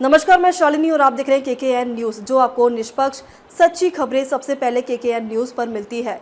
नमस्कार, मैं शालिनी और आप देख रहे हैं केकेएन न्यूज, जो आपको निष्पक्ष सच्ची खबरें सबसे पहले केकेएन न्यूज पर मिलती है।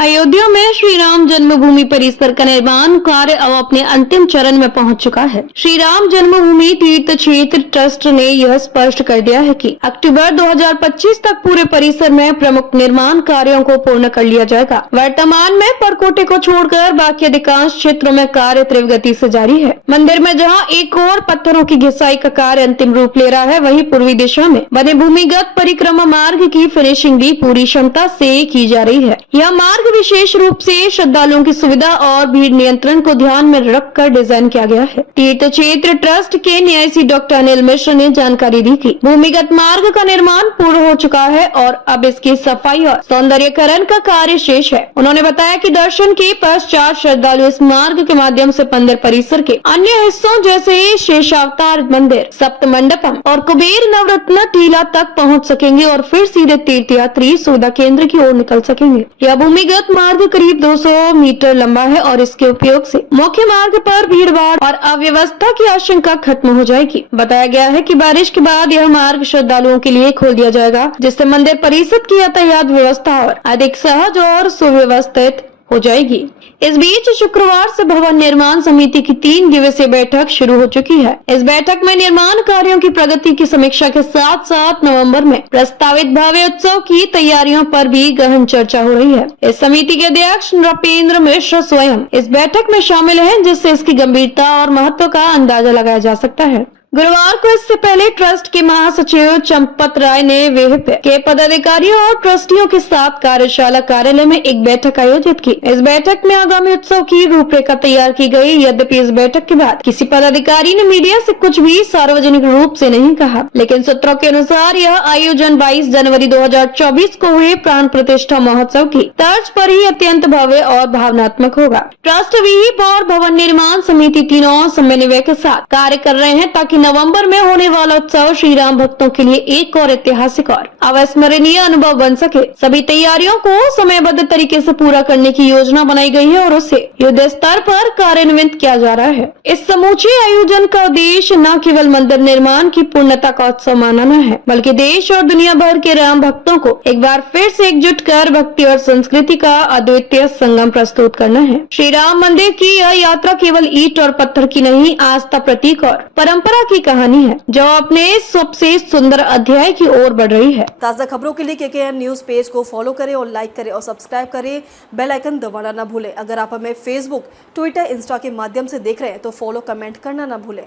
अयोध्या में श्री राम जन्मभूमि परिसर का निर्माण कार्य अब अपने अंतिम चरण में पहुंच चुका है। श्री राम जन्मभूमि तीर्थ क्षेत्र ट्रस्ट ने यह स्पष्ट कर दिया है कि अक्टूबर 2025 तक पूरे परिसर में प्रमुख निर्माण कार्यों को पूर्ण कर लिया जाएगा। वर्तमान में परकोटे को छोड़कर बाकी अधिकांश क्षेत्रों में कार्य तीव्र गति से जारी है। मंदिर में जहां एक और पत्थरों की घिसाई का कार्य अंतिम रूप ले रहा है, वहीं पूर्वी दिशा में बने भूमिगत परिक्रमा मार्ग की फिनिशिंग भी पूरी क्षमता से की जा रही है। यह मार्ग विशेष रूप से श्रद्धालुओं की सुविधा और भीड़ नियंत्रण को ध्यान में रखकर डिजाइन किया गया है। तीर्थ क्षेत्र ट्रस्ट के न्यासी डॉक्टर अनिल मिश्र ने जानकारी दी कि भूमिगत मार्ग का निर्माण पूर्ण हो चुका है और अब इसकी सफाई और सौंदर्यीकरण का कार्य शेष है। उन्होंने बताया कि दर्शन के पश्चात श्रद्धालु इस मार्ग के माध्यम से मंदिर परिसर के अन्य हिस्सों जैसे शेषावतार मंदिर, सप्त मंडपम और कुबेर नवरत्न टीला तक पहुँच सकेंगे और फिर सीधे तीर्थ यात्री सुविधा केंद्र की ओर निकल सकेंगे। यह भूमिगत मार्ग करीब 200 मीटर लंबा है और इसके उपयोग से मुख्य मार्ग पर भीड़भाड़ और अव्यवस्था की आशंका खत्म हो जाएगी। बताया गया है कि बारिश के बाद यह मार्ग श्रद्धालुओं के लिए खोल दिया जाएगा, जिससे मंदिर परिसर की यातायात व्यवस्था और अधिक सहज और सुव्यवस्थित हो जाएगी। इस बीच शुक्रवार से भवन निर्माण समिति की 3 दिवसीय बैठक शुरू हो चुकी है। इस बैठक में निर्माण कार्यों की प्रगति की समीक्षा के साथ साथ नवंबर में प्रस्तावित भव्य उत्सव की तैयारियों पर भी गहन चर्चा हो रही है। इस समिति के अध्यक्ष नृपेंद्र मिश्र स्वयं इस बैठक में शामिल हैं, जिससे इसकी गंभीरता और महत्व का अंदाजा लगाया जा सकता है। गुरुवार को इससे पहले ट्रस्ट के महासचिव चंपत राय ने वेहिप के पदाधिकारियों और ट्रस्टियों के साथ कार्यशाला कार्यालय में एक बैठक आयोजित की। इस बैठक में आगामी उत्सव की रूपरेखा तैयार की गई। यद्यपि इस बैठक के बाद किसी पदाधिकारी ने मीडिया से कुछ भी सार्वजनिक रूप से नहीं कहा, लेकिन सूत्रों के अनुसार यह आयोजन 22 जनवरी 2024 को हुए प्राण प्रतिष्ठा महोत्सव की तर्ज पर ही अत्यंत भव्य और भावनात्मक होगा। ट्रस्ट विहिप और भवन निर्माण समिति तीनों समन्वय के साथ कार्य कर रहे हैं ताकि नवंबर में होने वाला उत्सव श्री राम भक्तों के लिए एक और ऐतिहासिक और अविस्मरणीय अनुभव बन सके। सभी तैयारियों को समयबद्ध तरीके से पूरा करने की योजना बनाई गई है और उसे युद्ध स्तर पर कार्यान्वित किया जा रहा है। इस समूचे आयोजन का उद्देश्य न केवल मंदिर निर्माण की पूर्णता का उत्सव मनाना है, बल्कि देश और दुनिया भर के राम भक्तों को एक बार फिर से एकजुट कर भक्ति और संस्कृति का अद्वितीय संगम प्रस्तुत करना है। श्री राम मंदिर की यह यात्रा केवल ईंट और पत्थर की नहीं, आस्था, प्रतीक और परंपरा की कहानी है, जो अपने सबसे सुंदर अध्याय की ओर बढ़ रही है। ताज़ा खबरों के लिए केकेएन न्यूज पेज को फॉलो करें और लाइक करें और सब्सक्राइब करें। बेल आइकन दबाना ना भूलें। अगर आप हमें फेसबुक, ट्विटर, इंस्टा के माध्यम से देख रहे हैं तो फॉलो, कमेंट करना ना भूलें।